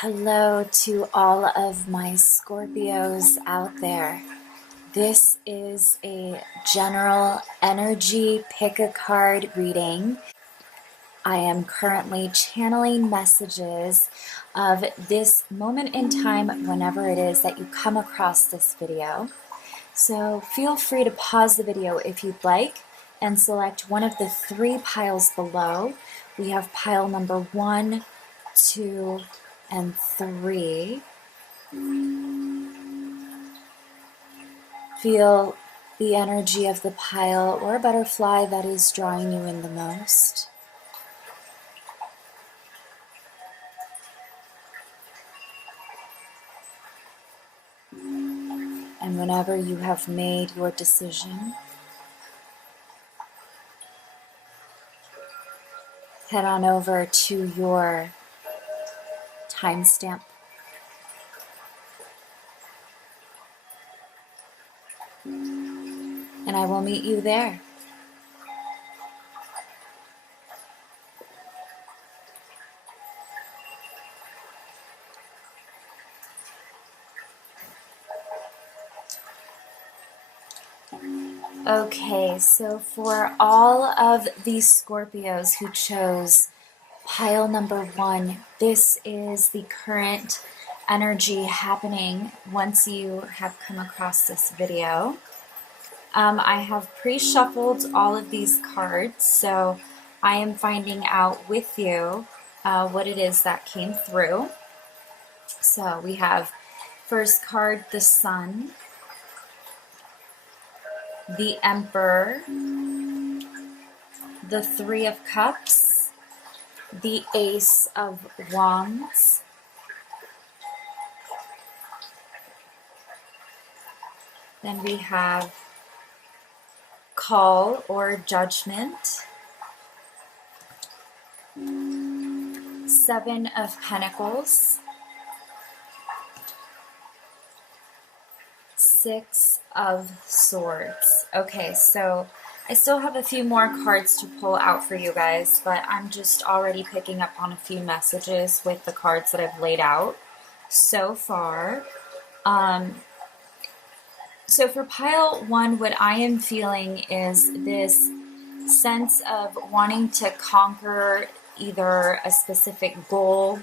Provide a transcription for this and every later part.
Hello to all of my Scorpios out there. This is a general energy pick a card reading. I am currently channeling messages of this moment in time whenever it is that you come across this video. So feel free to pause the video if you'd like and select one of the three piles below. We have pile number 1, 2, and 3. Feel the energy of the pile or butterfly that is drawing you in the most. And whenever you have made your decision, head on over to your timestamp. And I will meet you there. Okay, so for all of these Scorpios who chose pile number 1, this is the current energy happening once you have come across this video. I have pre-shuffled all of these cards, so I am finding out with you what it is that came through. So we have first card, the Sun, the Emperor, the Three of Cups, the Ace of Wands, then we have Call or Judgment, Seven of Pentacles, Six of Swords. Okay, so I still have a few more cards to pull out for you guys, but I'm just already picking up on a few messages with the cards that I've laid out so far. So for pile 1, what I am feeling is this sense of wanting to conquer either a specific goal.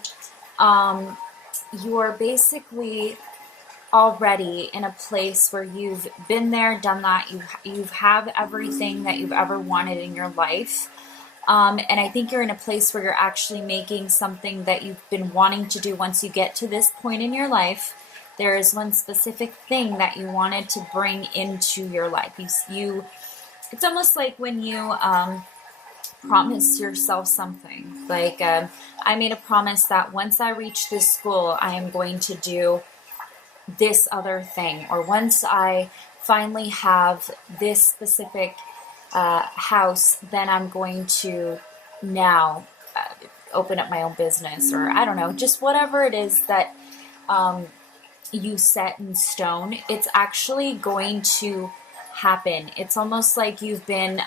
You're basically already in a place where you've been there, done that, you have everything that you've ever wanted in your life. And I think you're in a place where you're actually making something that you've been wanting to do. Once you get to this point in your life, there is one specific thing that you wanted to bring into your life. It's almost like when you promise yourself something. Like I made a promise that once I reach this goal, I am going to do this other thing, or once I finally have this specific house, then I'm going to now open up my own business, or I don't know, just whatever it is that you set in stone, it's actually going to happen. It's almost like you've been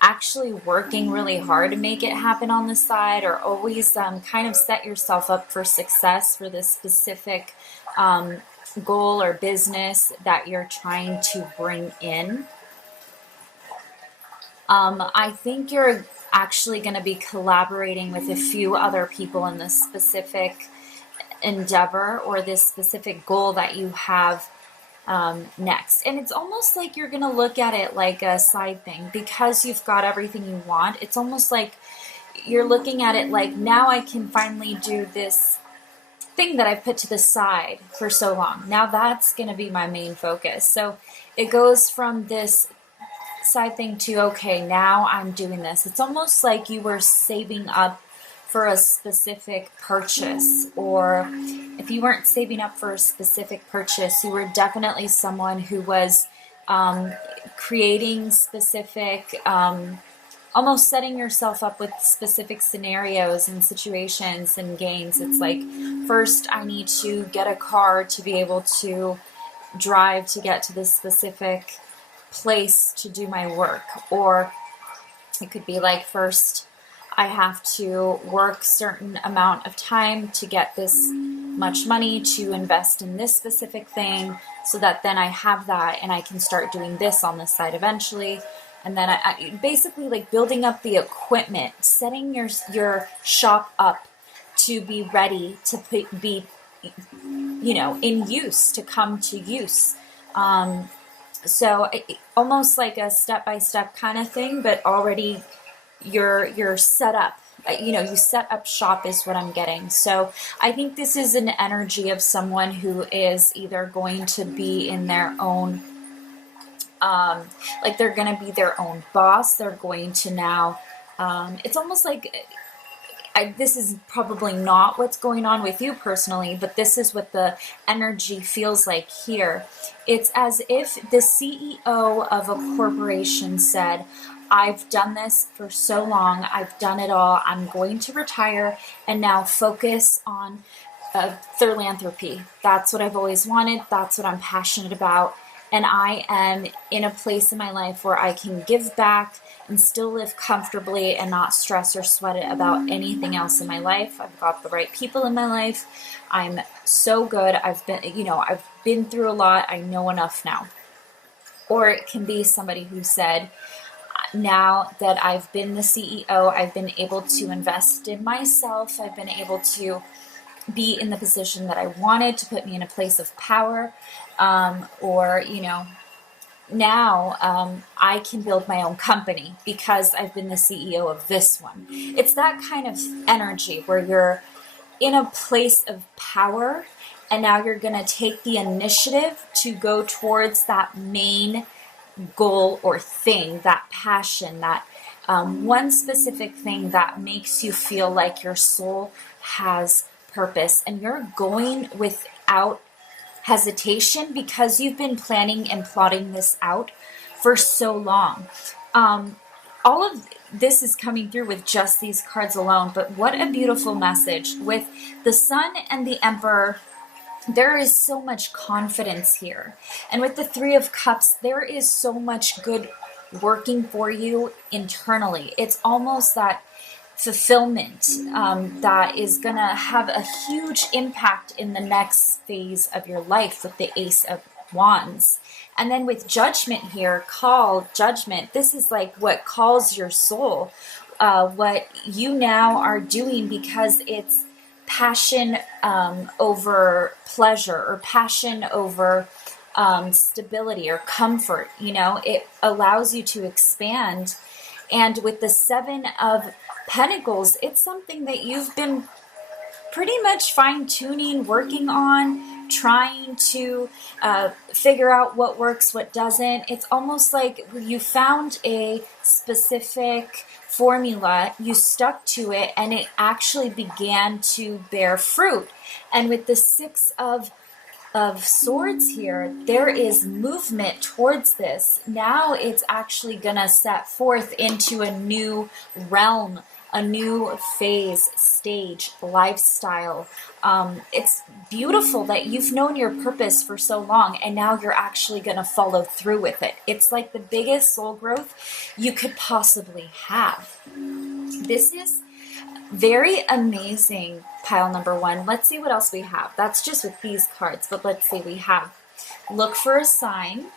actually working really hard to make it happen on the side, or always kind of set yourself up for success for this specific goal or business that you're trying to bring in. I think you're actually going to be collaborating with a few other people in this specific endeavor or this specific goal that you have next. And it's almost like you're going to look at it like a side thing because you've got everything you want. It's almost like you're looking at it like, now I can finally do this thing that I've put to the side for so long. Now that's going to be my main focus. So it goes from this side thing to, okay, now I'm doing this. It's almost like you were saving up for a specific purchase, or if you weren't saving up for a specific purchase, you were definitely someone who was creating specific, almost setting yourself up with specific scenarios and situations and games. It's like, first I need to get a car to be able to drive to get to this specific place to do my work. Or it could be like, first I have to work certain amount of time to get this much money to invest in this specific thing, so that then I have that and I can start doing this on the side eventually. And then I basically like building up the equipment, setting your shop up to be ready to be, you know, in use, to come to use. So almost like a step-by-step kind of thing, but already you're set up. You know, you set up shop is what I'm getting. So I think this is an energy of someone who is either going to be in their own, like they're going to be their own boss. They're going to now, it's almost like, this is probably not what's going on with you personally, but this is what the energy feels like here. It's as if the CEO of a corporation said, I've done this for so long, I've done it all, I'm going to retire and now focus on philanthropy. That's what I've always wanted, that's what I'm passionate about, and I am in a place in my life where I can give back and still live comfortably and not stress or sweat it about anything else in my life. I've got the right people in my life. I'm so good. I've been through a lot. I know enough now. Or it can be somebody who said, now that I've been the CEO, I've been able to invest in myself. I've been able to be in the position that I wanted, to put me in a place of power, or, you know, now I can build my own company because I've been the CEO of this one. It's that kind of energy where you're in a place of power and now you're going to take the initiative to go towards that main goal or thing, that passion, that one specific thing that makes you feel like your soul has purpose, and you're going without hesitation because you've been planning and plotting this out for so long. All of this is coming through with just these cards alone, but what a beautiful message. With the Sun and the Emperor, there is so much confidence here. And with the Three of Cups, there is so much good working for you internally. It's almost that fulfillment that is going to have a huge impact in the next phase of your life with the Ace of Wands. And then with Judgment here, judgment, this is like what calls your soul, what you now are doing, because it's passion over pleasure, or passion over stability or comfort. You know, it allows you to expand. And with the Seven of Pentacles, it's something that you've been pretty much fine-tuning, working on, trying to figure out what works, what doesn't. It's almost like you found a specific formula, you stuck to it, and it actually began to bear fruit. And with the Six of Swords here, there is movement towards this. Now it's actually gonna set forth into a new realm, a new phase, stage, lifestyle. It's beautiful that you've known your purpose for so long and now you're actually going to follow through with it. It's like the biggest soul growth you could possibly have. This is very amazing, pile number one. Let's see what else we have. That's just with these cards, but let's see. We have look for a sign,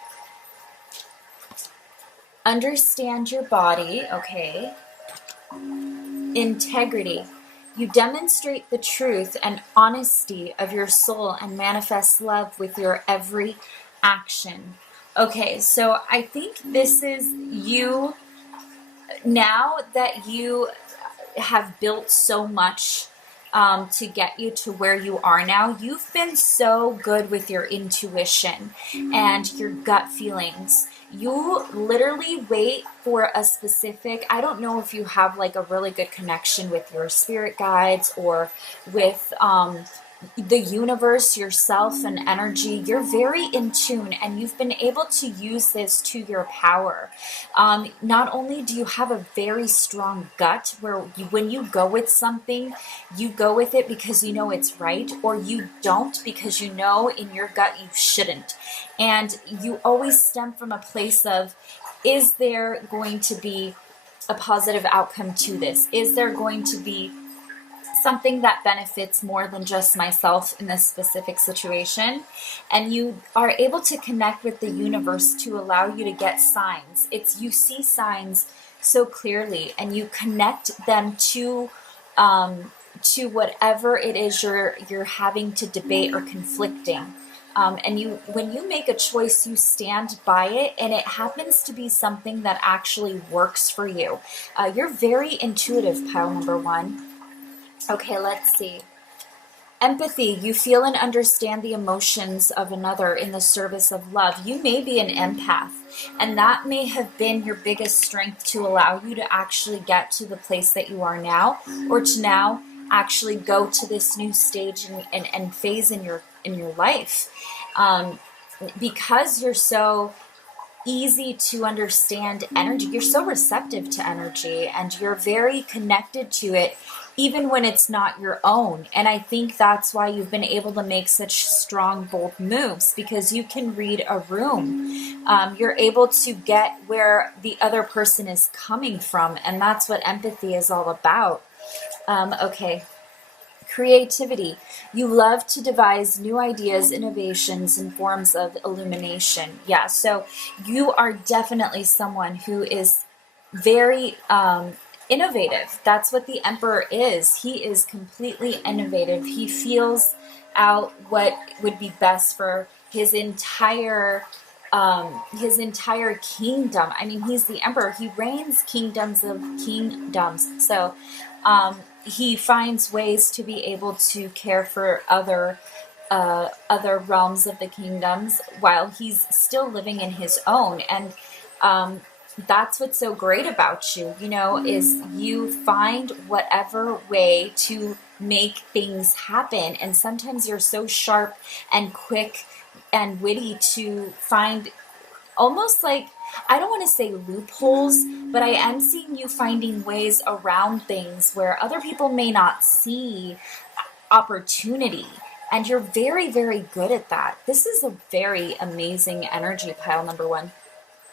understand your body, okay. Integrity. You demonstrate the truth and honesty of your soul and manifest love with your every action. Okay, so I think this is you, now that you have built so much to get you to where you are now. You've been so good with your intuition and your gut feelings. You literally wait for a specific, I don't know if you have like a really good connection with your spirit guides or with the universe, yourself and energy. You're very in tune and you've been able to use this to your power. Not only do you have a very strong gut where when you go with something, you go with it because you know it's right, or you don't because you know in your gut you shouldn't. And you always stem from a place of, is there going to be a positive outcome to this? Is there going to be something that benefits more than just myself in this specific situation? And you are able to connect with the universe to allow you to get signs. It's, you see signs so clearly, and you connect them to whatever it is you're having to debate or conflicting. And you, when you make a choice, you stand by it, and it happens to be something that actually works for you. You're very intuitive, pile number one. Okay, let's see. Empathy, you feel and understand the emotions of another in the service of love. You may be an empath, and that may have been your biggest strength to allow you to actually get to the place that you are now, or to now actually go to this new stage and phase in your life. Because you're so easy to understand energy, you're so receptive to energy, and you're very connected to it even when it's not your own. And I think that's why you've been able to make such strong, bold moves, because you can read a room. You're able to get where the other person is coming from, and that's what empathy is all about. Okay. Creativity. You love to devise new ideas, innovations, and forms of illumination. Yeah, so you are definitely someone who is very innovative. That's what the Emperor is. He is completely innovative. He feels out what would be best for his entire kingdom. I mean, he's the Emperor. He reigns kingdoms of kingdoms. So he finds ways to be able to care for other realms of the kingdoms while he's still living in his own. And that's what's so great about you, you know, is you find whatever way to make things happen. And sometimes you're so sharp and quick and witty to find almost like, I don't want to say loopholes, but I am seeing you finding ways around things where other people may not see opportunity. And you're very, very good at that. This is a very amazing energy, pile number one.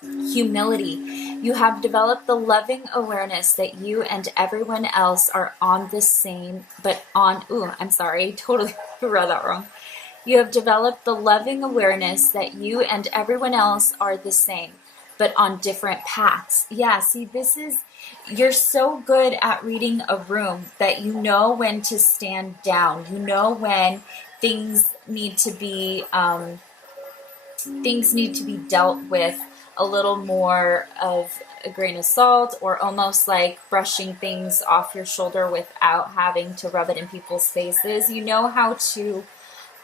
Humility. You have developed the loving awareness that you and everyone else are on the same, but on, I'm sorry, totally read that wrong. You have developed the loving awareness that you and everyone else are the same, but on different paths. Yeah, see, this is, you're so good at reading a room that you know when to stand down. You know when things need to be dealt with a little more of a grain of salt, or almost like brushing things off your shoulder without having to rub it in people's faces. You know how to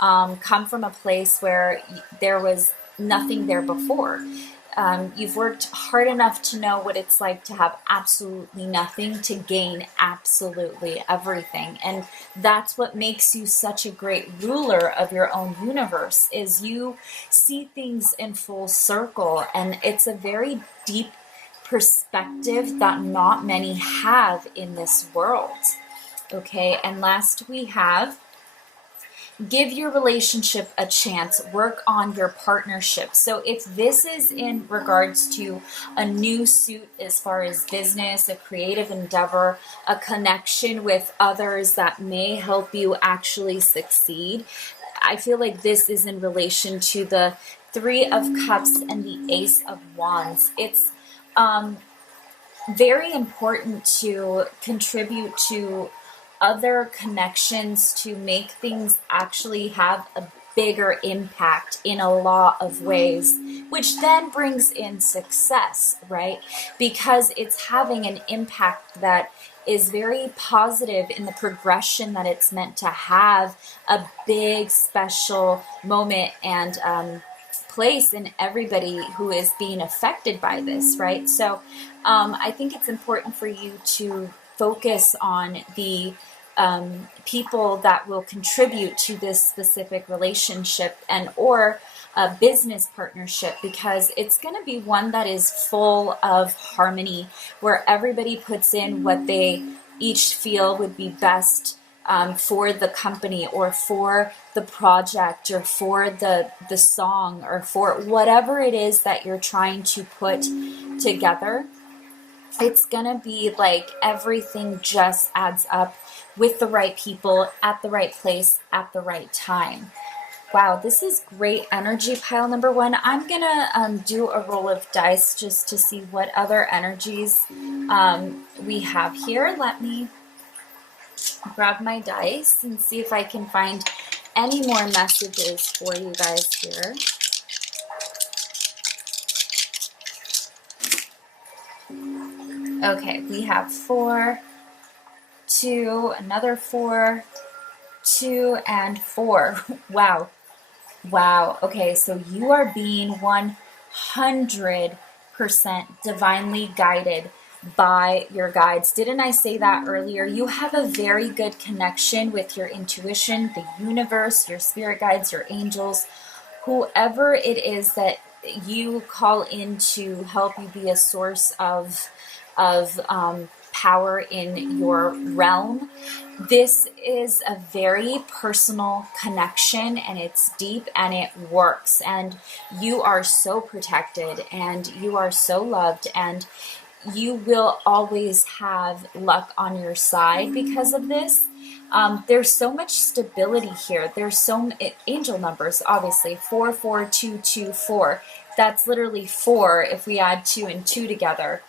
come from a place where there was nothing there before. You've worked hard enough to know what it's like to have absolutely nothing to gain absolutely everything. And that's what makes you such a great ruler of your own universe, is you see things in full circle. And it's a very deep perspective that not many have in this world. Okay, and last we have, give your relationship a chance. Work on your partnership. So if this is in regards to a new suit as far as business, a creative endeavor, a connection with others that may help you actually succeed, I feel like this is in relation to the Three of Cups and the Ace of Wands. It's very important to contribute to other connections to make things actually have a bigger impact in a lot of ways, which then brings in success, right? Because it's having an impact that is very positive in the progression that it's meant to have, a big special moment and place in everybody who is being affected by this, right? So I think it's important for you to focus on the people that will contribute to this specific relationship and or a business partnership, because it's going to be one that is full of harmony, where everybody puts in what they each feel would be best for the company or for the project or for the song or for whatever it is that you're trying to put together. it's gonna be like everything just adds up with the right people at the right place at the right time. Wow, this is great energy, pile number one. I'm gonna do a roll of dice just to see what other energies we have here. Let me grab my dice and see if I can find any more messages for you guys here. Okay, we have 4, 2, another 4, 2, and 4. Wow. Wow. Okay, so you are being 100% divinely guided by your guides. Didn't I say that earlier? You have a very good connection with your intuition, the universe, your spirit guides, your angels, whoever it is that you call in to help you be a source of power in your realm. This is a very personal connection, and it's deep and it works, and you are so protected and you are so loved, and you will always have luck on your side because of this. There's so much stability here. There's angel numbers, obviously 44224. That's literally 4 if we add 2 and 2 together.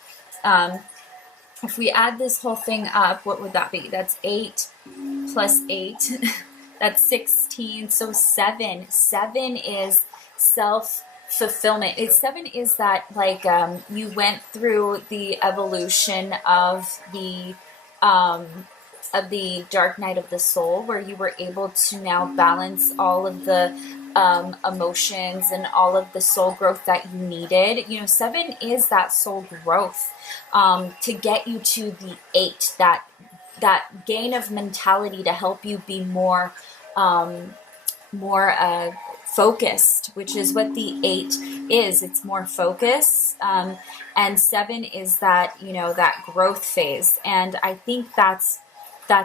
If we add this whole thing up, what would that be? That's 8 plus 8. That's 16. So 7. 7 is self-fulfillment. 7 is that, like, you went through the evolution of the dark night of the soul, where you were able to now balance all of the emotions and all of the soul growth that you needed. 7 is that soul growth to get you to the 8, that gain of mentality to help you be more focused, which is what the 8 is. It's more focus, and 7 is that that growth phase. And I think that's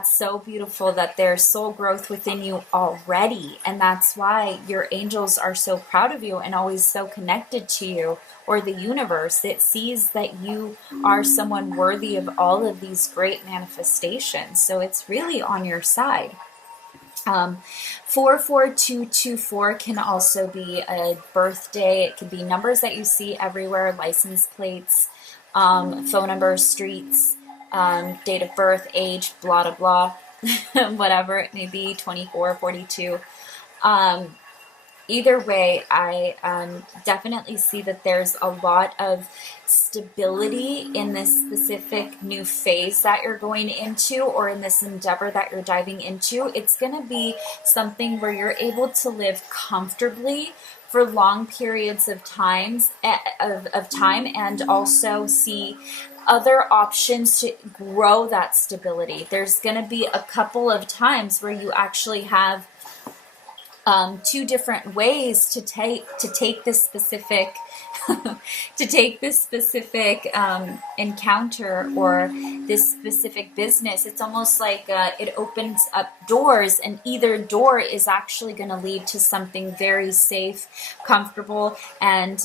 so beautiful that there's soul growth within you already, and that's why your angels are so proud of you and always so connected to you, or the universe. It sees that you are someone worthy of all of these great manifestations, so it's really on your side. 44224 can also be a birthday. It can be numbers that you see everywhere, license plates, phone numbers, streets, date of birth, age, blah, blah, blah, whatever it may be, 24, 42. Either way, I definitely see that there's a lot of stability in this specific new phase that you're going into, or in this endeavor that you're diving into. It's going to be something where you're able to live comfortably for long periods of time, and also see other options to grow that stability. There's going to be a couple of times where you actually have 2 different ways to take this specific encounter, or this specific business. It's almost like it opens up doors, and either door is actually going to lead to something very safe, comfortable, and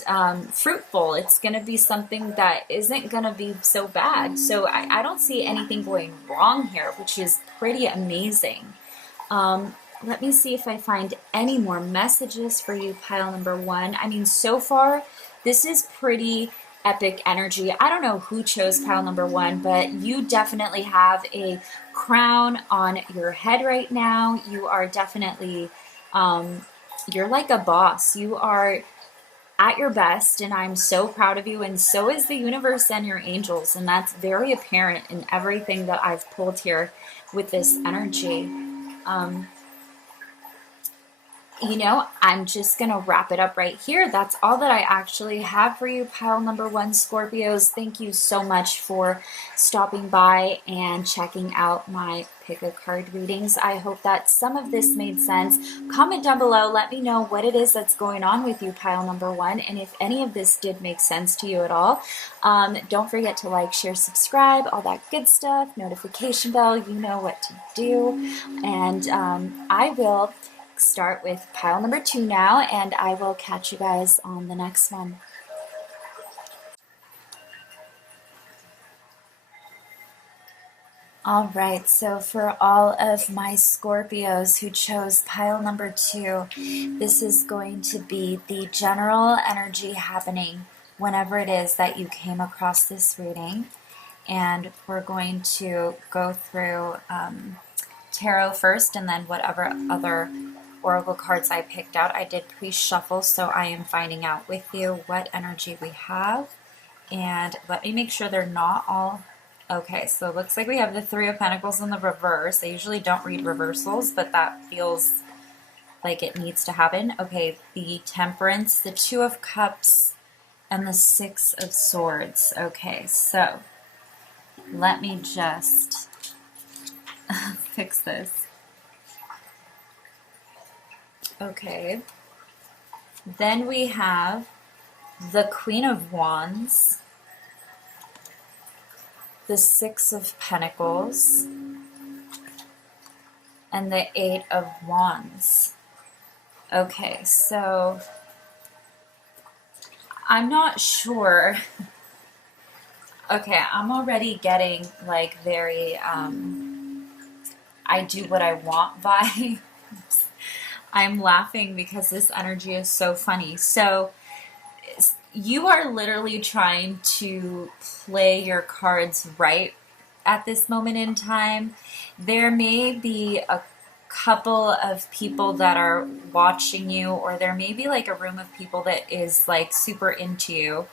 fruitful. It's going to be something that isn't going to be so bad. So I don't see anything going wrong here, which is pretty amazing. Let me see if I find any more messages for you, pile number one. I mean, so far, this is pretty epic energy. I don't know who chose pile number one, but you definitely have a crown on your head right now. You are definitely, you're like a boss. You are at your best, and I'm so proud of you, and so is the universe and your angels, and that's very apparent in everything that I've pulled here with this energy. I'm just going to wrap it up right here. That's all that I actually have for you, pile number one, Scorpios. Thank you so much for stopping by and checking out my pick a card readings. I hope that some of this made sense. Comment down below. Let me know what it is that's going on with you, pile number one, and if any of this did make sense to you at all. Don't forget to like, share, subscribe, all that good stuff, notification bell, you know what to do. And I will start with pile number two now, and I will catch you guys on the next one. All right, so for all of my Scorpios who chose pile number 2, this is going to be the general energy happening whenever it is that you came across this reading. And we're going to go through tarot first and then whatever other oracle cards I picked out. I did pre-shuffle, so I am finding out with you what energy we have. And let me make sure they're not all... Okay, so it looks like we have the Three of Pentacles in the reverse. I usually don't read reversals, but that feels like it needs to happen. Okay, the Temperance, the Two of Cups, and the Six of Swords. Okay, so let me just fix this. Okay, then we have the Queen of Wands, the Six of Pentacles, and the Eight of Wands. Okay, so I'm not sure. Okay, I'm already getting like very I do what I want vibes. I'm laughing because this energy is so funny. So you are literally trying to play your cards right at this moment in time. There may be a couple of people that are watching you, or there may be like a room of people that is like super into you.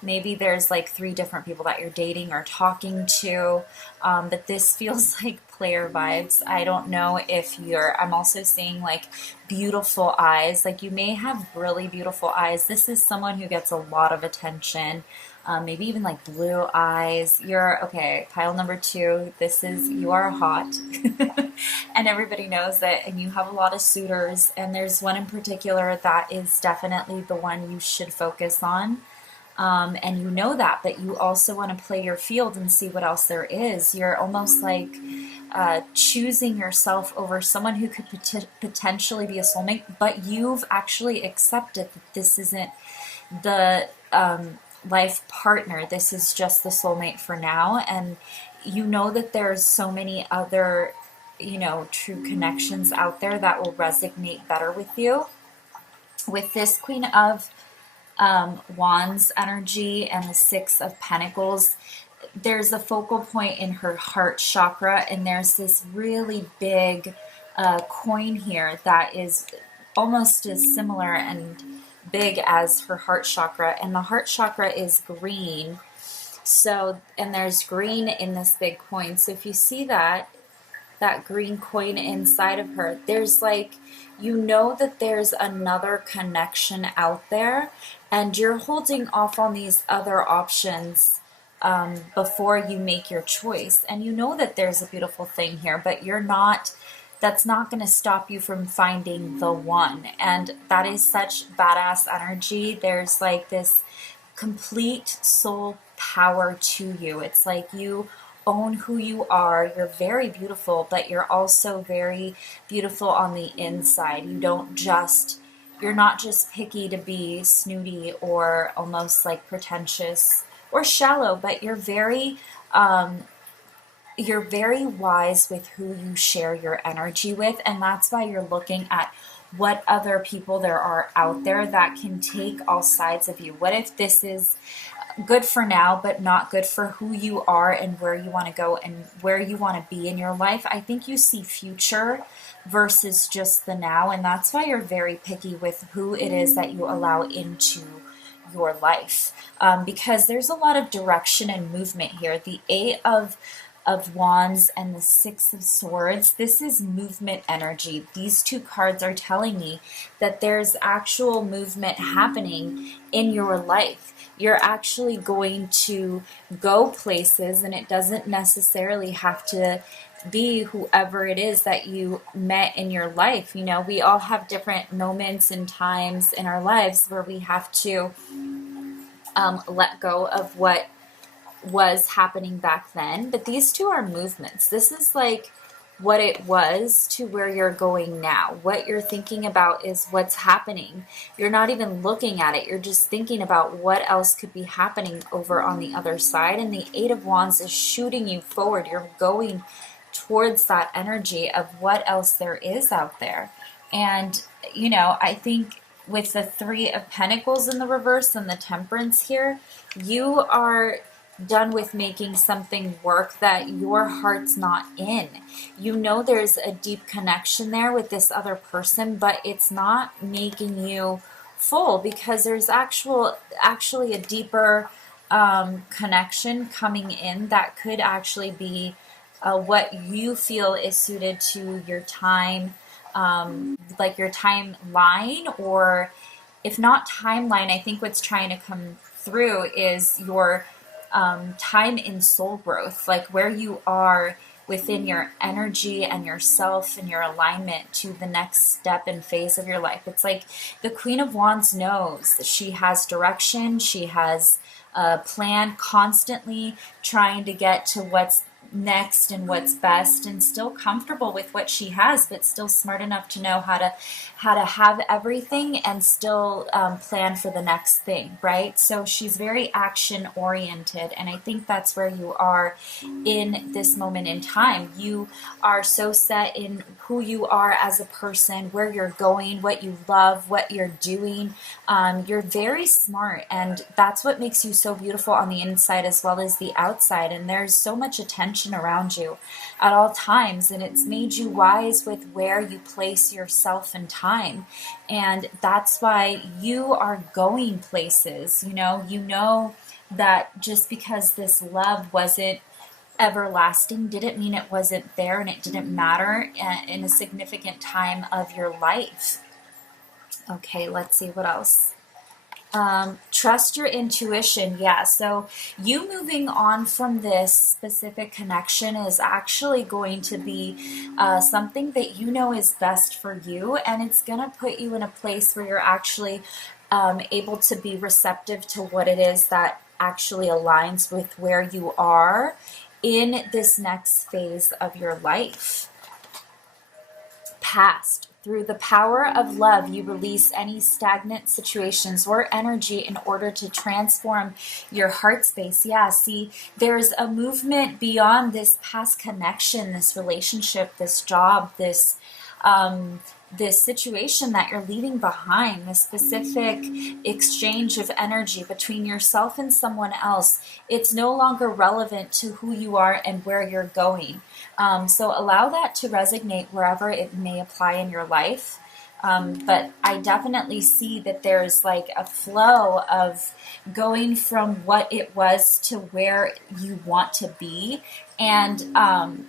Maybe there's like 3 different people that you're dating or talking to, but this feels like player vibes. I don't know if I'm also seeing like beautiful eyes. Like you may have really beautiful eyes. This is someone who gets a lot of attention. Maybe even like blue eyes. Okay, pile number 2, you are hot. And everybody knows that, and you have a lot of suitors, and there's one in particular that is definitely the one you should focus on. And you know that, but you also want to play your field and see what else there is. You're almost like choosing yourself over someone who could potentially be a soulmate, but you've actually accepted that this isn't the life partner. This is just the soulmate for now, and you know that there's so many other, true connections out there that will resonate better with you. With this Queen of Wands energy and the Six of Pentacles, there's a focal point in her heart chakra, and there's this really big coin here that is almost as similar and big as her heart chakra, and the heart chakra is green. So, and there's green in this big coin. So if you see that green coin inside of her, there's like, that there's another connection out there, and you're holding off on these other options before you make your choice. And you know that there's a beautiful thing here, but that's not going to stop you from finding the one. And that is such badass energy. There's like this complete soul power to you. It's like you own who you are. You're very beautiful, but you're also very beautiful on the inside. You're not just picky to be snooty or almost like pretentious or shallow, but you're very wise with who you share your energy with, and that's why you're looking at what other people there are out there that can take all sides of you. What if this is good for now, but not good for who you are and where you want to go and where you want to be in your life? I think you see future versus just the now, and that's why you're very picky with who it is that you allow into your life, because there's a lot of direction and movement here. The Eight of Wands and the Six of Swords, this is movement energy. These 2 cards are telling me that there's actual movement happening in your life. You're actually going to go places, and it doesn't necessarily have to be whoever it is that you met in your life. We all have different moments and times in our lives where we have to let go of what was happening back then. But these 2 are movements. This is like what it was to where you're going now. What you're thinking about is what's happening. You're not even looking at it. You're just thinking about what else could be happening over on the other side. And the Eight of Wands is shooting you forward. You're going towards that energy of what else there is out there. And, you know, I think with the Three of Pentacles in the reverse and the Temperance here, you are done with making something work that your heart's not in. You know there's a deep connection there with this other person, but it's not making you full because there's actually a deeper connection coming in that could actually be what you feel is suited to your time, like your timeline, or if not timeline, I think what's trying to come through is your time in soul growth, like where you are within your energy and yourself and your alignment to the next step and phase of your life. It's like the Queen of Wands knows that she has direction, she has a plan, constantly trying to get to what's next and what's best, and still comfortable with what she has, but still smart enough to know how to have everything and still plan for the next thing, right? So she's very action oriented, and I think that's where you are in this moment in time. You are so set in who you are as a person, where you're going, what you love, what you're doing. You're very smart, and that's what makes you so beautiful on the inside as well as the outside. And there's so much attention around you at all times, and it's made you wise with where you place yourself and time. And that's why you are going places. You know that just because this love wasn't everlasting didn't mean it wasn't there and it didn't matter in a significant time of your life. Okay, let's see what else. Trust your intuition. Yeah, so you moving on from this specific connection is actually going to be something that you know is best for you, and it's going to put you in a place where you're actually able to be receptive to what it is that actually aligns with where you are in this next phase of your life. Past. Through the power of love, you release any stagnant situations or energy in order to transform your heart space. Yeah, see, there's a movement beyond this past connection, this relationship, this job, this situation that you're leaving behind, this specific exchange of energy between yourself and someone else. It's no longer relevant to who you are and where you're going. So allow that to resonate wherever it may apply in your life. But I definitely see that there's like a flow of going from what it was to where you want to be. And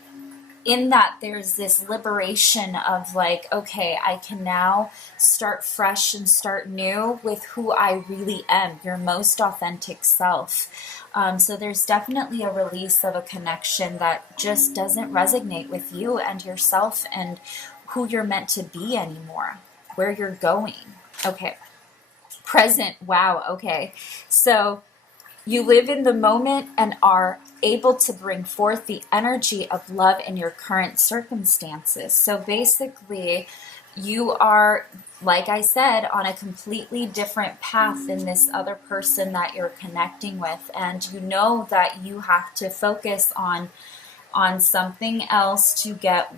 in that, there's this liberation of like, okay, I can now start fresh and start new with who I really am, your most authentic self. So there's definitely a release of a connection that just doesn't resonate with you and yourself and who you're meant to be anymore, where you're going. Okay. Present. Wow. Okay. So you live in the moment and are able to bring forth the energy of love in your current circumstances. So basically, you are, like I said, on a completely different path than this other person that you're connecting with. And you know that you have to focus on something else to get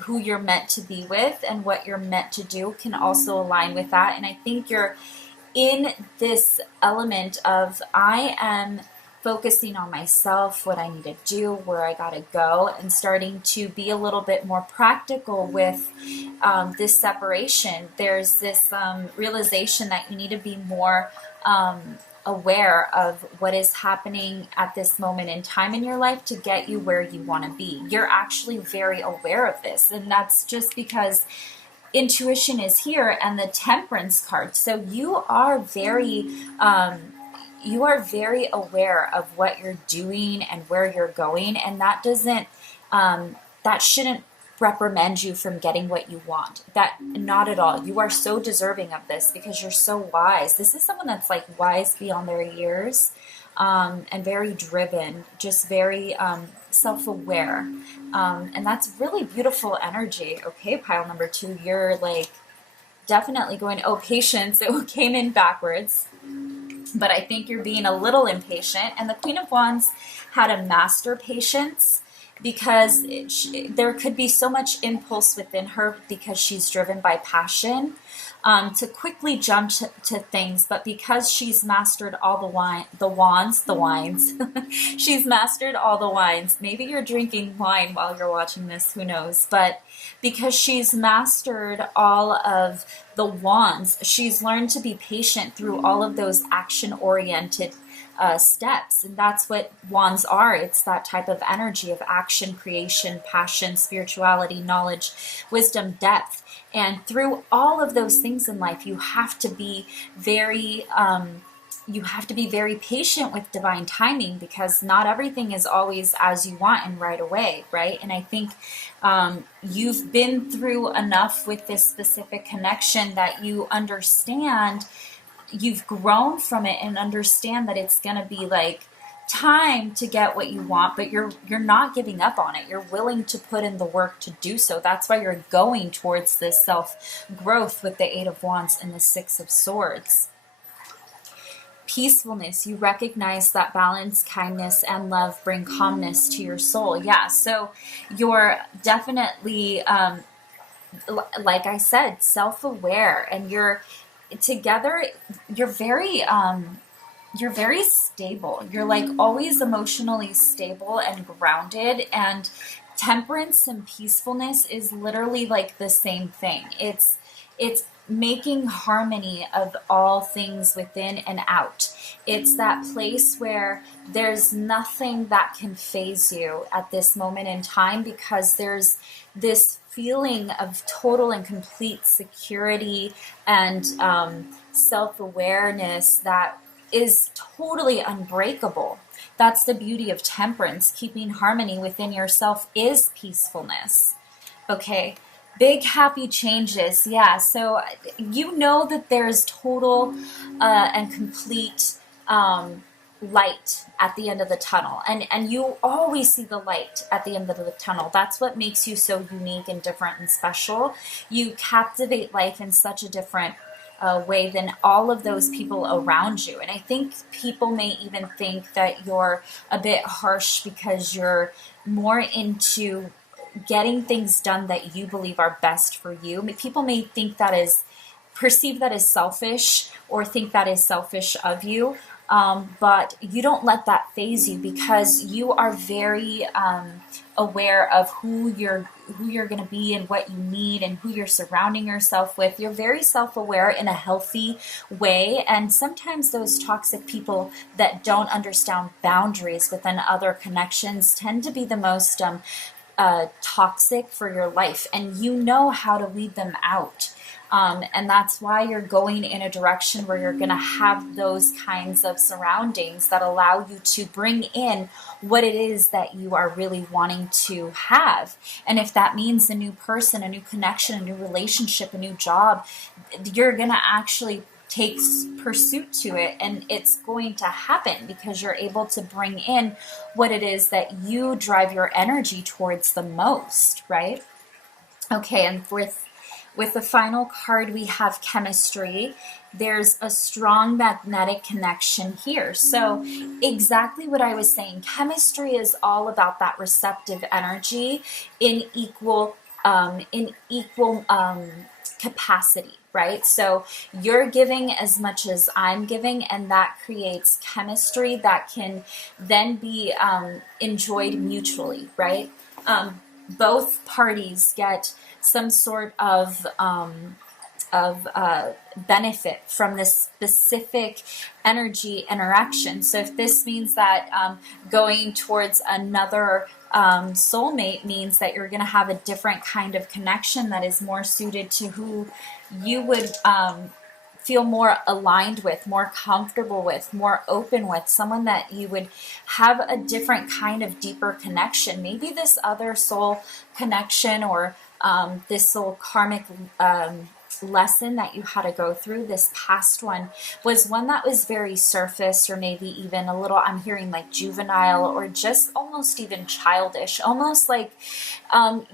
who you're meant to be with, and what you're meant to do can also align with that. And I think you're in this element of, I am focusing on myself, what I need to do, where I gotta go, and starting to be a little bit more practical with this separation. There's this realization that you need to be more aware of what is happening at this moment in time in your life to get you where you want to be. You're actually very aware of this, and that's just because intuition is here and the Temperance card. So you are very aware of what you're doing and where you're going, and that shouldn't reprimand you from getting what you want. That, not at all. You are so deserving of this because you're so wise. This is someone that's like wise beyond their years, and very driven, just very self-aware. And that's really beautiful energy. Okay, pile number 2, you're like definitely going, oh, patience, it came in backwards. But I think you're being a little impatient. And the Queen of Wands had a master patience because there could be so much impulse within her because she's driven by passion, to quickly jump to things. But because she's mastered all the wines, she's mastered all the wines. Maybe you're drinking wine while you're watching this, who knows? But because she's mastered all of the wands, she's learned to be patient through all of those action-oriented steps. And that's what wands are. It's that type of energy of action, creation, passion, spirituality, knowledge, wisdom, depth. And through all of those things in life, you have to be very patient with divine timing, because not everything is always as you want and right away, right? And I think you've been through enough with this specific connection that you understand, you've grown from it and understand that it's going to be like time to get what you want, but you're not giving up on it. You're willing to put in the work to do so. That's why you're going towards this self-growth with the 8 of Wands and the 6 of Swords. Peacefulness. You recognize that balance, kindness, and love bring calmness to your soul. Yeah, so you're definitely, like I said, self-aware, and you're together. You're very stable. You're like always emotionally stable and grounded, and temperance and peacefulness is literally like the same thing. It's making harmony of all things within and out. It's that place where there's nothing that can faze you at this moment in time, because there's this feeling of total and complete security and self-awareness that is totally unbreakable. That's the beauty of temperance. Keeping harmony within yourself is peacefulness. Okay, big happy changes. Yeah, so you know that there's total and complete light at the end of the tunnel, and you always see the light at the end of the tunnel. That's what makes you so unique and different and special. You captivate life in such a different way than all of those people around you. And I think people may even think that you're a bit harsh because you're more into getting things done that you believe are best for you. People may think that is, perceive that as selfish, or think that is selfish of you. But you don't let that faze you, because you are very aware of who you're going to be and what you need and who you're surrounding yourself with. You're very self-aware in a healthy way, and sometimes those toxic people that don't understand boundaries within other connections tend to be the most toxic for your life, and you know how to weed them out. And that's why you're going in a direction where you're going to have those kinds of surroundings that allow you to bring in what it is that you are really wanting to have. And if that means a new person, a new connection, a new relationship, a new job, you're going to actually take pursuit to it, and it's going to happen because you're able to bring in what it is that you drive your energy towards the most, right? Okay, and with the final card, we have chemistry. There's a strong magnetic connection here. So exactly what I was saying, chemistry is all about that receptive energy in equal capacity, right? So you're giving as much as I'm giving, and that creates chemistry that can then be enjoyed mutually, right? Both parties get some sort of benefit from this specific energy interaction. So if this means that going towards another soulmate means that you're going to have a different kind of connection that is more suited to who you would feel more aligned with, more comfortable with, more open with, someone that you would have a different kind of deeper connection. Maybe this other soul connection, or this soul karmic lesson that you had to go through, this past one, was one that was very surface, or maybe even a little, I'm hearing like juvenile, or just almost even childish, almost like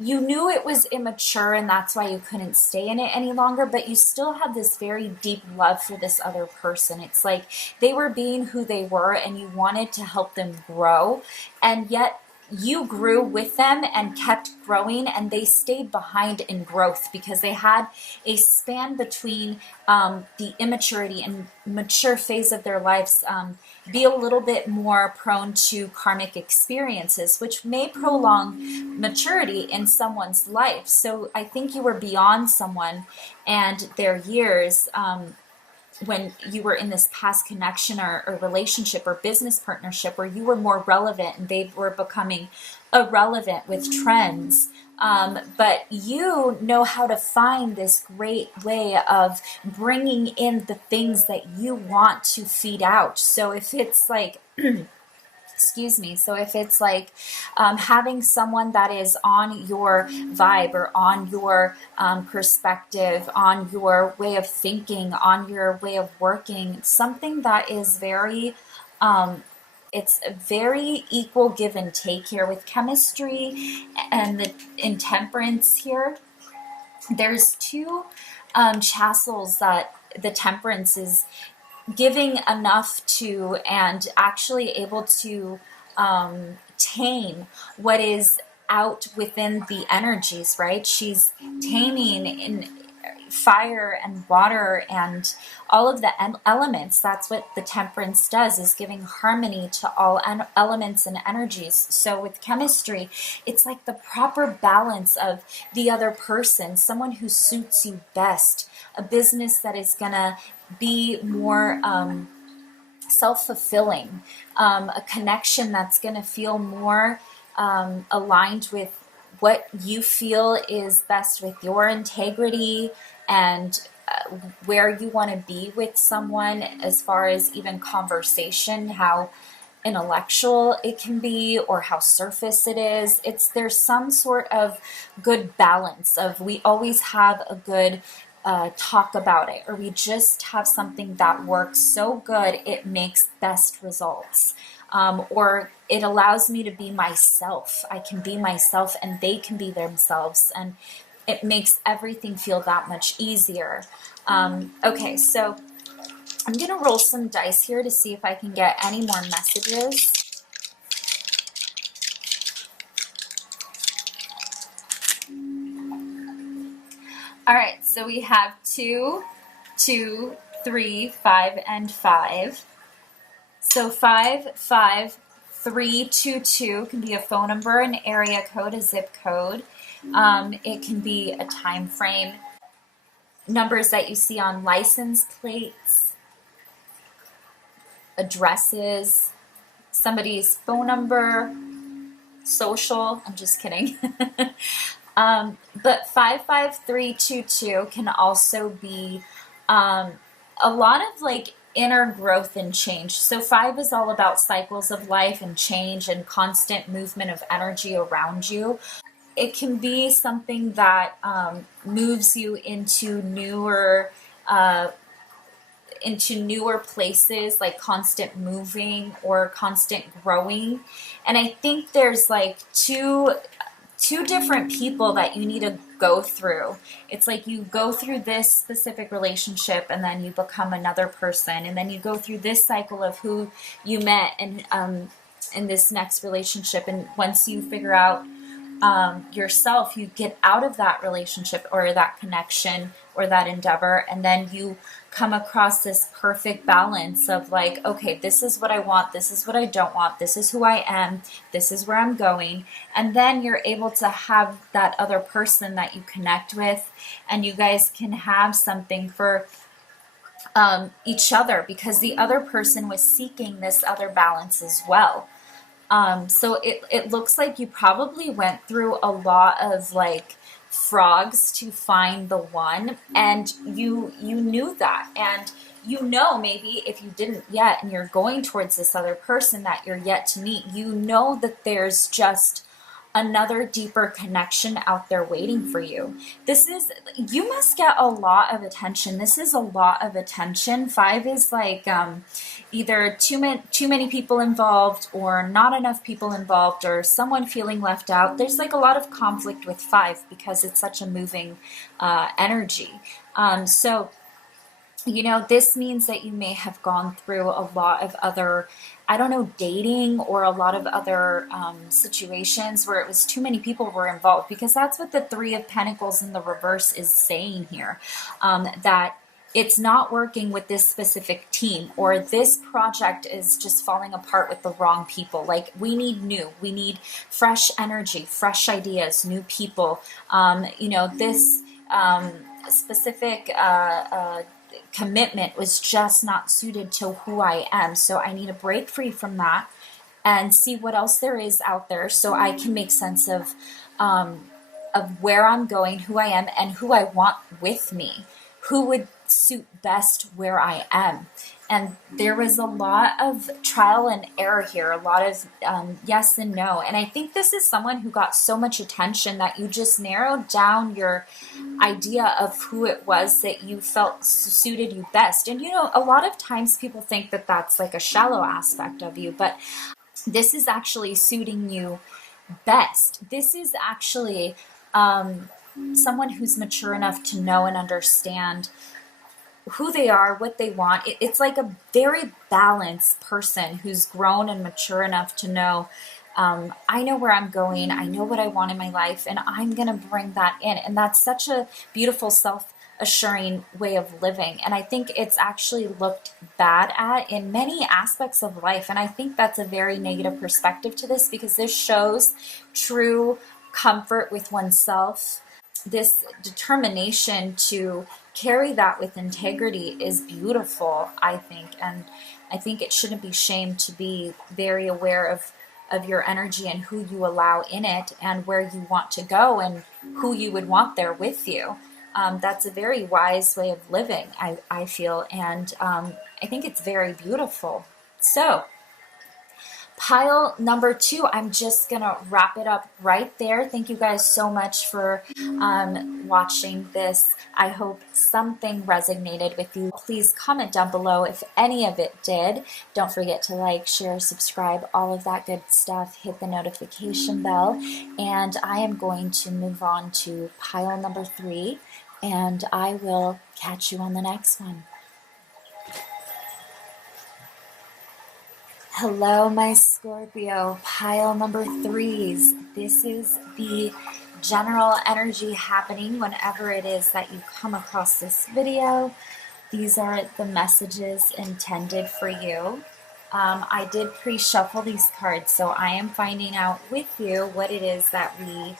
you knew it was immature and that's why you couldn't stay in it any longer, but you still had this very deep love for this other person. It's like they were being who they were and you wanted to help them grow, and yet you grew with them and kept growing, and they stayed behind in growth because they had a span between the immaturity and mature phase of their lives, be a little bit more prone to karmic experiences, which may prolong maturity in someone's life. So I think you were beyond someone and their years when you were in this past connection or relationship or business partnership, where you were more relevant and they were becoming irrelevant with trends. But you know how to find this great way of bringing in the things that you want to feed out. So if it's like excuse me. So if it's like having someone that is on your vibe, or on your perspective, on your way of thinking, on your way of working, something that is very, it's a very equal give and take here with chemistry and the intemperance here. There's two chassels that the temperance is giving enough to, and actually able to tame what is out within the energies, right? She's taming in fire and water and all of the elements. That's what the temperance does, is giving harmony to all elements and energies. So with chemistry, it's like the proper balance of the other person, someone who suits you best, a business that is gonna be more self-fulfilling, a connection that's going to feel more aligned with what you feel is best with your integrity, and where you want to be with someone, as far as even conversation, how intellectual it can be or how surface it is. There's some sort of good balance of, we always have a good talk about it, or we just have something that works so good it makes best results, or it allows me to be myself. I can be myself and they can be themselves, and it makes everything feel that much easier. Okay, so I'm gonna roll some dice here to see if I can get any more messages. All right, so we have 2, 2, 3, 5, and 5. So 55322 can be a phone number, an area code, a zip code. It can be a time frame, numbers that you see on license plates, addresses, somebody's phone number, social. I'm just kidding. But 55322 can also be a lot of like inner growth and change. So 5 is all about cycles of life and change and constant movement of energy around you. It can be something that moves you into newer places, like constant moving or constant growing. And I think there's like two different people that you need to go through. It's like you go through this specific relationship and then you become another person, and then you go through this cycle of who you met and in this next relationship, and once you figure out yourself, you get out of that relationship or that connection or that endeavor, and then you come across this perfect balance of like, okay, this is what I want, this is what I don't want, this is who I am, this is where I'm going. And then you're able to have that other person that you connect with, and you guys can have something for each other, because the other person was seeking this other balance as well. So it looks like you probably went through a lot of like frogs to find the one, and you knew that, and you know, maybe if you didn't yet and you're going towards this other person that you're yet to meet, you know that there's just another deeper connection out there waiting for you. This is, you must get a lot of attention. This is a lot of attention. 5 is like either too many people involved, or not enough people involved, or someone feeling left out. There's like a lot of conflict with 5 because it's such a moving energy. So you know, this means that you may have gone through a lot of other, I don't know, dating, or a lot of other situations where it was too many people were involved, because that's what the 3 of Pentacles in the reverse is saying here, that it's not working with this specific team, or this project is just falling apart with the wrong people. Like, we need fresh energy, fresh ideas, new people. You know, this specific commitment was just not suited to who I am. So I need to break free from that and see what else there is out there, so I can make sense of where I'm going, who I am, and who I want with me, who would suit best where I am. And there was a lot of trial and error here, a lot of yes and no. And I think this is someone who got so much attention that you just narrowed down your idea of who it was that you felt suited you best. And you know, a lot of times people think that that's like a shallow aspect of you, but this is actually suiting you best. This is actually someone who's mature enough to know and understand who they are, what they want. It's like a very balanced person who's grown and mature enough to know, I know where I'm going, I know what I want in my life, and I'm going to bring that in. And that's such a beautiful self-assuring way of living. And I think it's actually looked bad at in many aspects of life. And I think that's a very negative perspective to this, because this shows true comfort with oneself. This determination to carry that with integrity is beautiful, I think. And I think it shouldn't be shame to be very aware of your energy and who you allow in it, and where you want to go, and who you would want there with you. That's a very wise way of living, I feel. And I think it's very beautiful. So pile number 2, I'm just gonna wrap it up right there. Thank you guys so much for watching this. I hope something resonated with you. Please comment down below if any of it did. Don't forget to like, share, subscribe, all of that good stuff. Hit the notification bell. And I am going to move on to pile number 3, and I will catch you on the next one. Hello, my Scorpio, pile number 3s. This is the general energy happening whenever it is that you come across this video. These are the messages intended for you. I did pre-shuffle these cards, so I am finding out with you what it is that we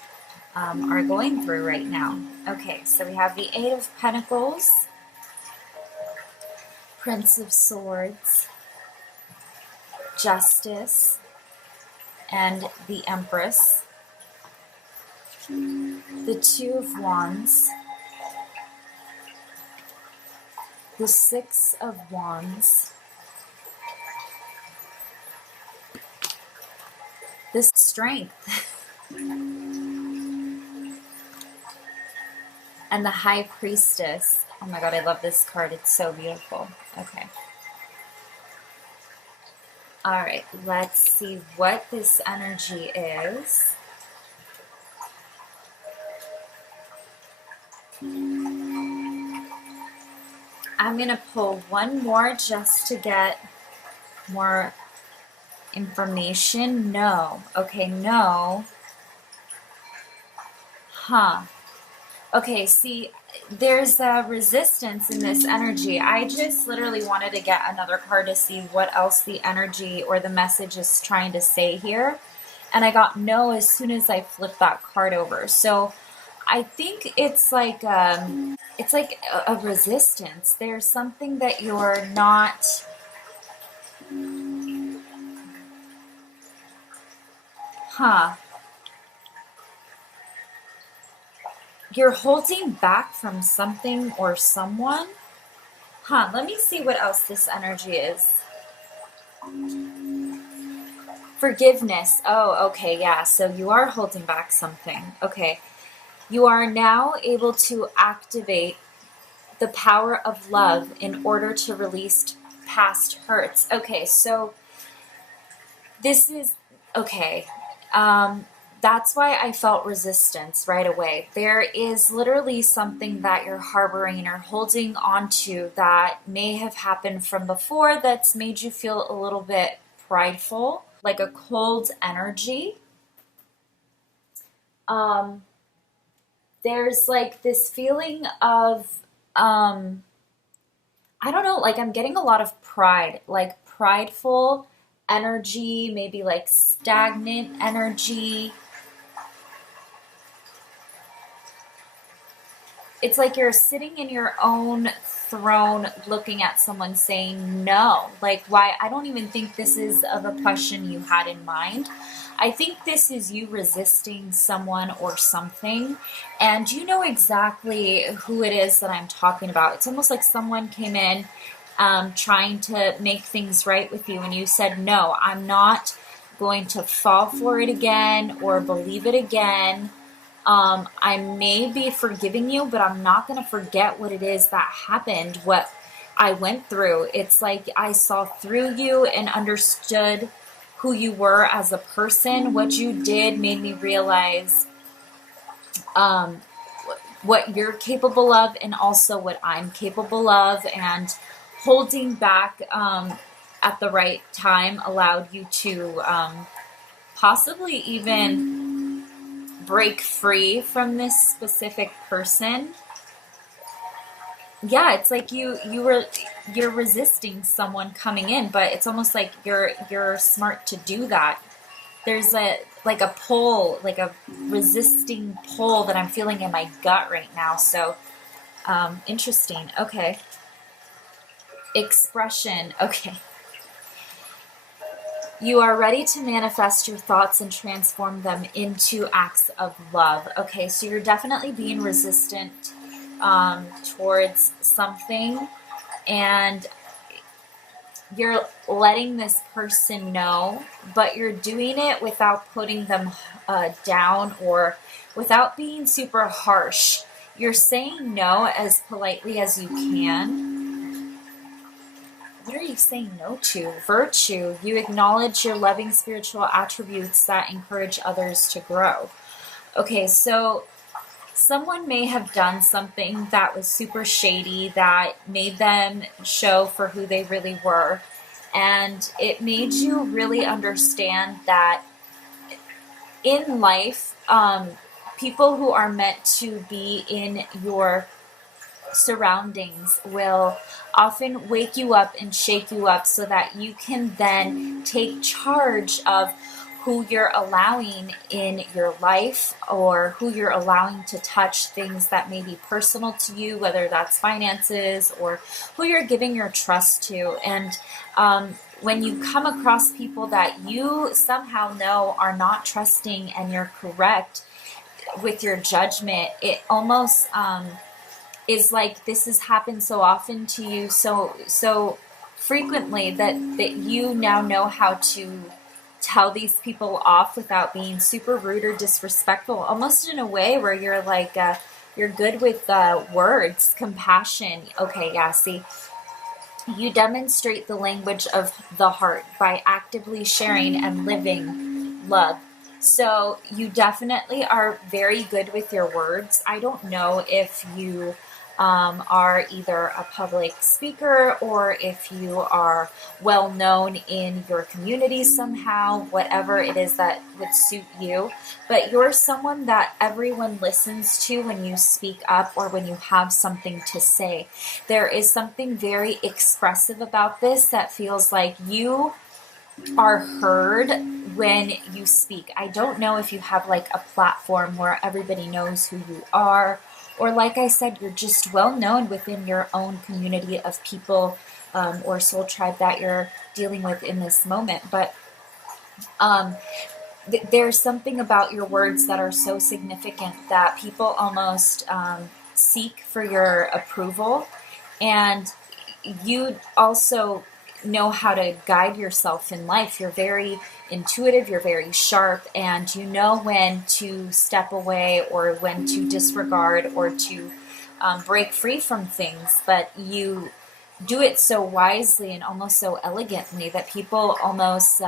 are going through right now. Okay, so we have the 8 of Pentacles, Prince of Swords, Justice, and the Empress, the 2 of Wands, the 6 of Wands, the Strength, and the High Priestess. Oh my god, I love this card. It's so beautiful. Okay. All right, let's see what this energy is. I'm going to pull one more just to get more information. No. Okay, no. Huh. Okay, see, there's a resistance in this energy. I just literally wanted to get another card to see what else the energy or the message is trying to say here. And I got no as soon as I flipped that card over. So I think it's like a resistance. There's something that you're not... Huh. You're holding back from something or someone. Let me see what else this energy is. Forgiveness. Oh, okay, yeah. So you are holding back something. Okay. You are now able to activate the power of love in order to release past hurts. Okay, so this is okay. That's why I felt resistance right away. There is literally something that you're harboring or holding onto that may have happened from before that's made you feel a little bit prideful, like a cold energy. There's like this feeling of, I don't know, like I'm getting a lot of pride, like prideful energy, maybe like stagnant energy. It's like you're sitting in your own throne looking at someone saying no. Like, why? I don't even think this is of a question you had in mind. I think this is you resisting someone or something, and you know exactly who it is that I'm talking about. It's almost like someone came in trying to make things right with you, and you said, no, I'm not going to fall for it again or believe it again. I may be forgiving you, but I'm not going to forget what it is that happened, what I went through. It's like I saw through you and understood who you were as a person. What you did made me realize what you're capable of and also what I'm capable of. And holding back at the right time allowed you to possibly even break free from this specific person. Yeah, it's like you're resisting someone coming in, but it's almost like you're smart to do that. There's a like a pull, like a resisting pull that I'm feeling in my gut right now. So interesting. Okay. Expression. Okay. You are ready to manifest your thoughts and transform them into acts of love. Okay, so you're definitely being resistant towards something, and you're letting this person know, but you're doing it without putting them down or without being super harsh. You're saying no as politely as you can. What are you saying no to? Virtue. You acknowledge your loving spiritual attributes that encourage others to grow. Okay, so someone may have done something that was super shady that made them show for who they really were. And it made you really understand that in life, people who are meant to be in your surroundings will often wake you up and shake you up so that you can then take charge of who you're allowing in your life or who you're allowing to touch things that may be personal to you, whether that's finances or who you're giving your trust to. And when you come across people that you somehow know are not trusting and you're correct with your judgment, it almost is like this has happened so often to you, so frequently that you now know how to tell these people off without being super rude or disrespectful, almost in a way where you're like you're good with words, compassion. Okay, yeah, see, you demonstrate the language of the heart by actively sharing and living love. So you definitely are very good with your words. I don't know if you are either a public speaker or if you are well known in your community somehow, whatever it is that would suit you. But you're someone that everyone listens to when you speak up or when you have something to say. There is something very expressive about this that feels like you are heard when you speak. I don't know if you have like a platform where everybody knows who you are, or like I said, you're just well known within your own community of people or soul tribe that you're dealing with in this moment. But there's something about your words that are so significant that people almost seek for your approval. And you also know how to guide yourself in life. You're very intuitive, you're very sharp, and you know when to step away or when to disregard or to break free from things. But you do it so wisely and almost so elegantly that people almost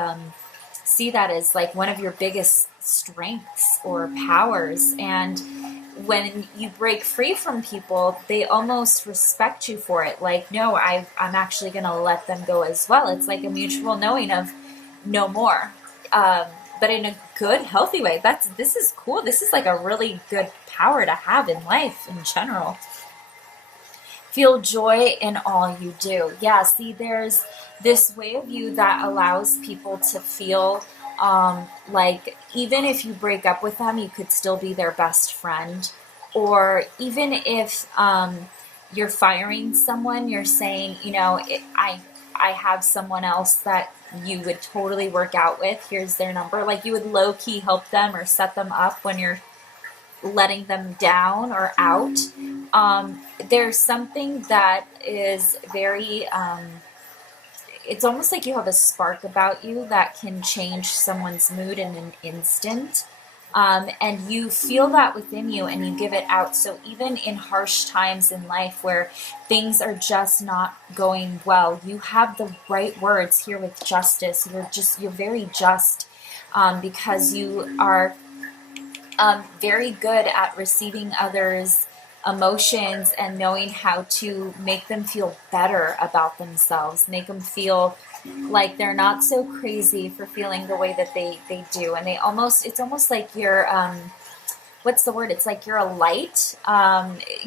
see that as like one of your biggest strengths or powers. And when you break free from people, they almost respect you for it. Like, no, I'm actually going to let them go as well. It's like a mutual knowing of no more, but in a good, healthy way. This is cool. This is like a really good power to have in life in general. Feel joy in all you do. Yeah, see, there's this way of you that allows people to feel like even if you break up with them, you could still be their best friend. Or even if you're firing someone, you're saying, I have someone else that you would totally work out with. Here's their number. Like you would low key help them or set them up when you're letting them down or out. There's something that is very, it's almost like you have a spark about you that can change someone's mood in an instant. And you feel that within you and you give it out. So even in harsh times in life where things are just not going well, you have the right words here with justice. You're very just, because you are very good at receiving others' emotions and knowing how to make them feel better about themselves, make them feel like they're not so crazy for feeling the way that they do. And it's almost like you're, what's the word? It's like you're a light.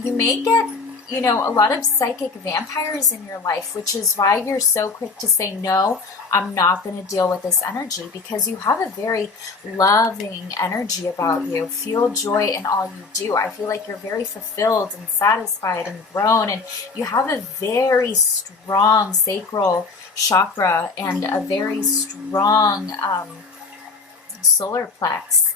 You may get, a lot of psychic vampires in your life, which is why you're so quick to say, no, I'm not going to deal with this energy, because you have a very loving energy about you. Feel joy in all you do. I feel like you're very fulfilled and satisfied and grown, and you have a very strong sacral chakra and a very strong solar plex.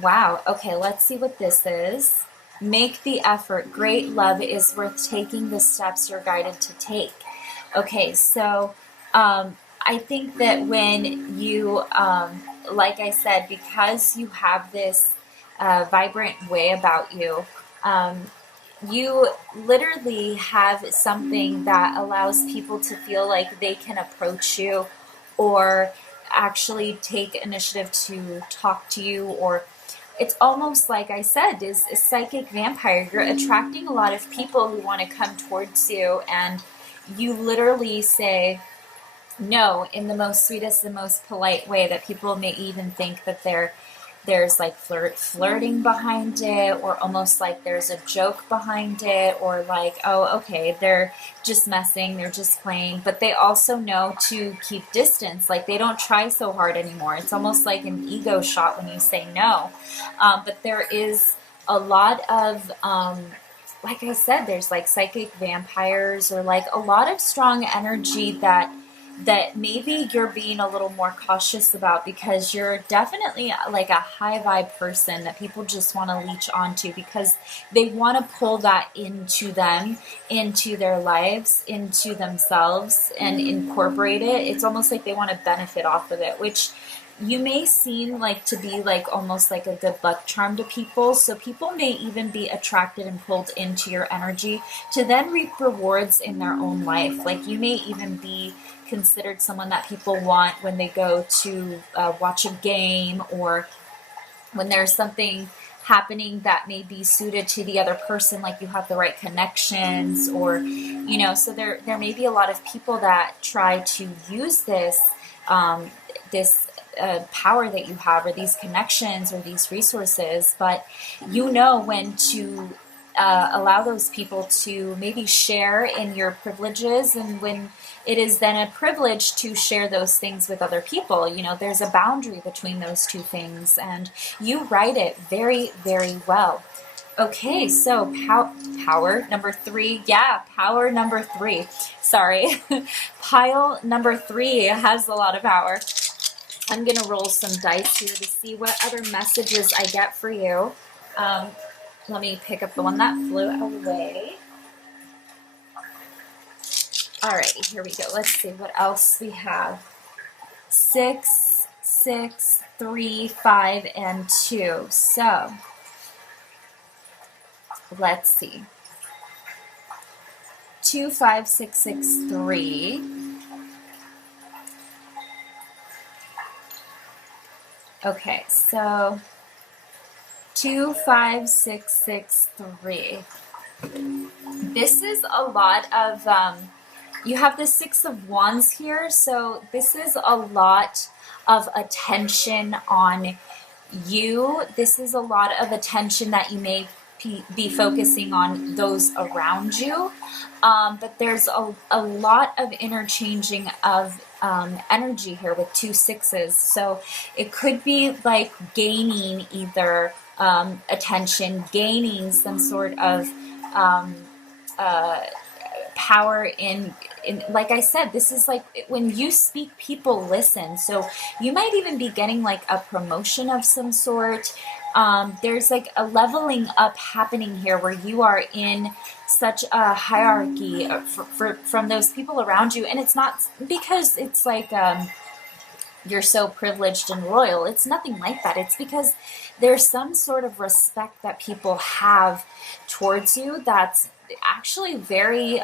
Wow. Okay, let's see what this is. Make the effort. Great love is worth taking the steps you're guided to take. Okay, so I think that when you, like I said, because you have this vibrant way about you, you literally have something that allows people to feel like they can approach you or actually take initiative to talk to you. Or it's almost like I said, is a psychic vampire. You're attracting a lot of people who want to come towards you, and you literally say no in the most sweetest and most polite way that people may even think that there's like flirting behind it, or almost like there's a joke behind it, or like, oh, okay, they're just messing, they're just playing. But they also know to keep distance. Like they don't try so hard anymore. It's almost like an ego shot when you say no. But there is a lot of, like I said, there's like psychic vampires, or like a lot of strong energy that maybe you're being a little more cautious about, because you're definitely like a high vibe person that people just want to leech onto, because they want to pull that into them, into their lives, into themselves, and incorporate it. It's almost like they want to benefit off of it, which you may seem like to be like almost like a good luck charm to people. So people may even be attracted and pulled into your energy to then reap rewards in their own life. Like you may even be considered someone that people want when they go to watch a game, or when there's something happening that may be suited to the other person, like you have the right connections, or so there may be a lot of people that try to use this power that you have, or these connections, or these resources, but when to allow those people to maybe share in your privileges, and when it is then a privilege to share those things with other people. There's a boundary between those two things, and you write it very, very well. Okay, so power number 3. Yeah, power number 3. Sorry. Pile number 3 has a lot of power. I'm going to roll some dice here to see what other messages I get for you. Let me pick up the one that flew away. All right, here we go. Let's see what else we have. 6, 6, 3, 5, and 2. So let's see. 2, 5, 6, 6, 3. Okay, so 2, 5, 6, 6, 3. This is a lot of, you have the 6 of Wands here, so this is a lot of attention on you. This is a lot of attention that you may be focusing on those around you, but there's a lot of interchanging of energy here with 2 6s. So it could be like gaining either attention, gaining some sort of power in, like I said, this is like when you speak, people listen. So you might even be getting like a promotion of some sort. There's like a leveling up happening here where you are in such a hierarchy from those people around you. And it's not because it's like you're so privileged and royal. It's nothing like that. It's because there's some sort of respect that people have towards you that's actually very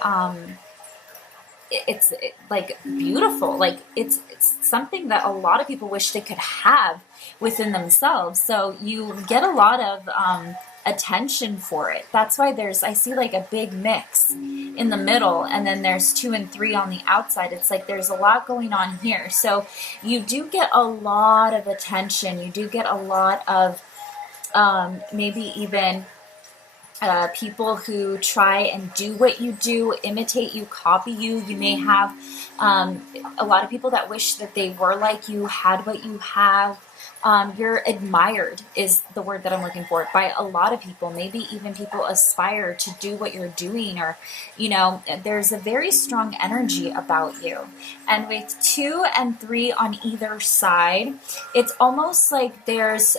it's like beautiful. Like it's something that a lot of people wish they could have within themselves. So you get a lot of attention for it. That's why I see like a big mix in the middle, and then there's 2 and 3 on the outside. It's like there's a lot going on here. So you do get a lot of attention. You do get a lot of maybe even people who try and do what you do, imitate you, copy you. You may have a lot of people that wish that they were like you, had what you have. You're admired is the word that I'm looking for by a lot of people. Maybe even people aspire to do what you're doing, or, you know, there's a very strong energy about you. And with 2 and 3 on either side, it's almost like there's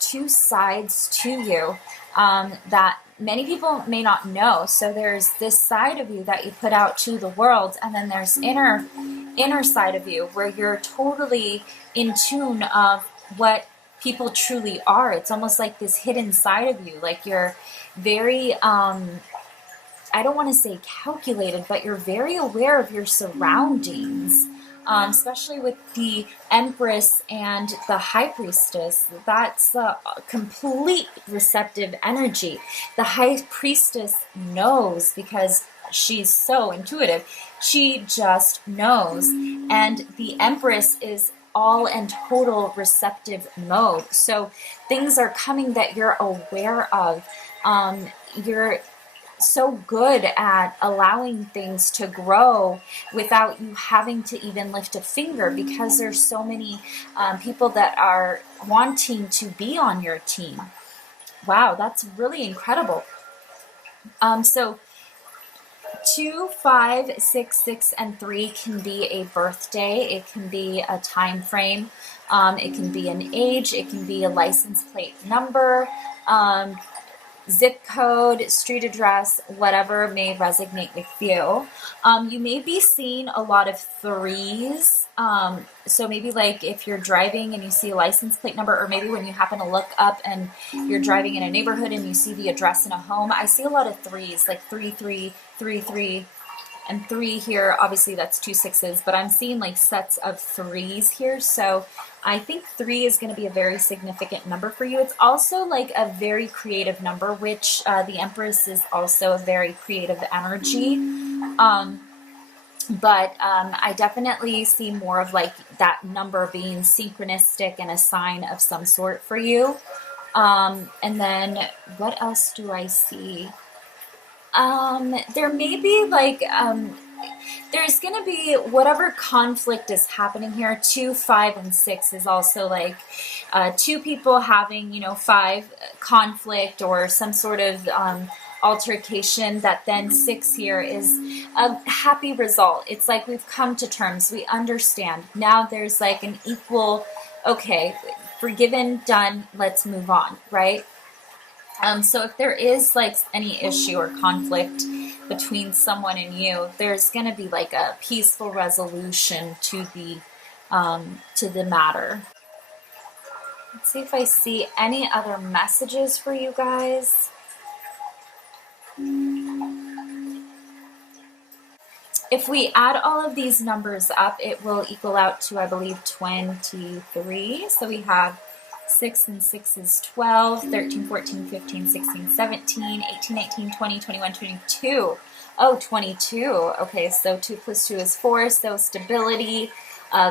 2 sides to you that many people may not know. So there's this side of you that you put out to the world, and then there's inner side of you where you're totally in tune of what people truly are. It's almost like this hidden side of you. Like you're very I don't want to say calculated, but you're very aware of your surroundings. Especially with the Empress and the High Priestess. That's a complete receptive energy. The High Priestess knows because she's so intuitive. She just knows. And the Empress is all and total receptive mode. So things are coming that you're aware of. You're so good at allowing things to grow without you having to even lift a finger, because there's so many people that are wanting to be on your team. Wow, that's really incredible. So 2, 5, 6, 6, and 3 can be a birthday. It can be a time frame. It can be an age. It can be a license plate number. Zip code, street address, whatever may resonate with you. You may be seeing a lot of 3s. So maybe like if you're driving and you see a license plate number, or maybe when you happen to look up and you're driving in a neighborhood and you see the address in a home, I see a lot of 3s, like 3, 3, 3, 3, and 3 here. Obviously that's 2 6s, but I'm seeing like sets of 3s here. So I think 3 is going to be a very significant number for you. It's also like a very creative number, which the Empress is also a very creative energy. But I definitely see more of like that number being synchronistic and a sign of some sort for you. And then what else do I see? There may be like, there's going to be whatever conflict is happening here. 2, 5, and 6 is also like 2 people having, 5 conflict or some sort of altercation, that then 6 here is a happy result. It's like we've come to terms. We understand. Now there's like an equal, okay, forgiven, done, let's move on, right? So if there is like any issue or conflict between someone and you, there's going to be like a peaceful resolution to the matter. Let's see if I see any other messages for you guys. If we add all of these numbers up, it will equal out to, I believe, 23. So we have 6 and 6 is 12, 13, 14, 15, 16, 17, 18, 19, 20, 21, 22. Oh, 22. Okay, so 2 plus 2 is 4. So stability,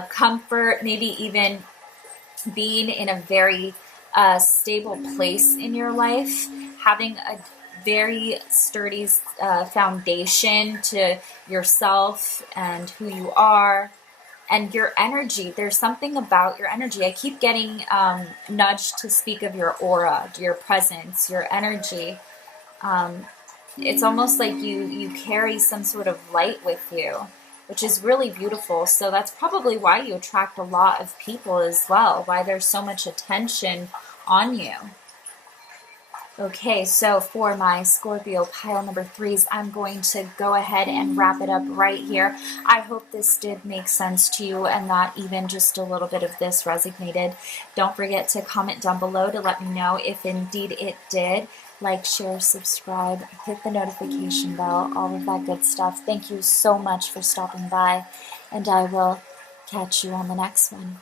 comfort, maybe even being in a very stable place in your life, having a very sturdy foundation to yourself and who you are and your energy. There's something about your energy. I keep getting nudged to speak of your aura, your presence, your energy. It's almost like you carry some sort of light with you, which is really beautiful. So that's probably why you attract a lot of people as well, why there's so much attention on you. Okay, so for my Scorpio pile number 3s, I'm going to go ahead and wrap it up right here. I hope this did make sense to you and that even just a little bit of this resonated. Don't forget to comment down below to let me know if indeed it did. Like, share, subscribe, hit the notification bell, all of that good stuff. Thank you so much for stopping by, and I will catch you on the next one.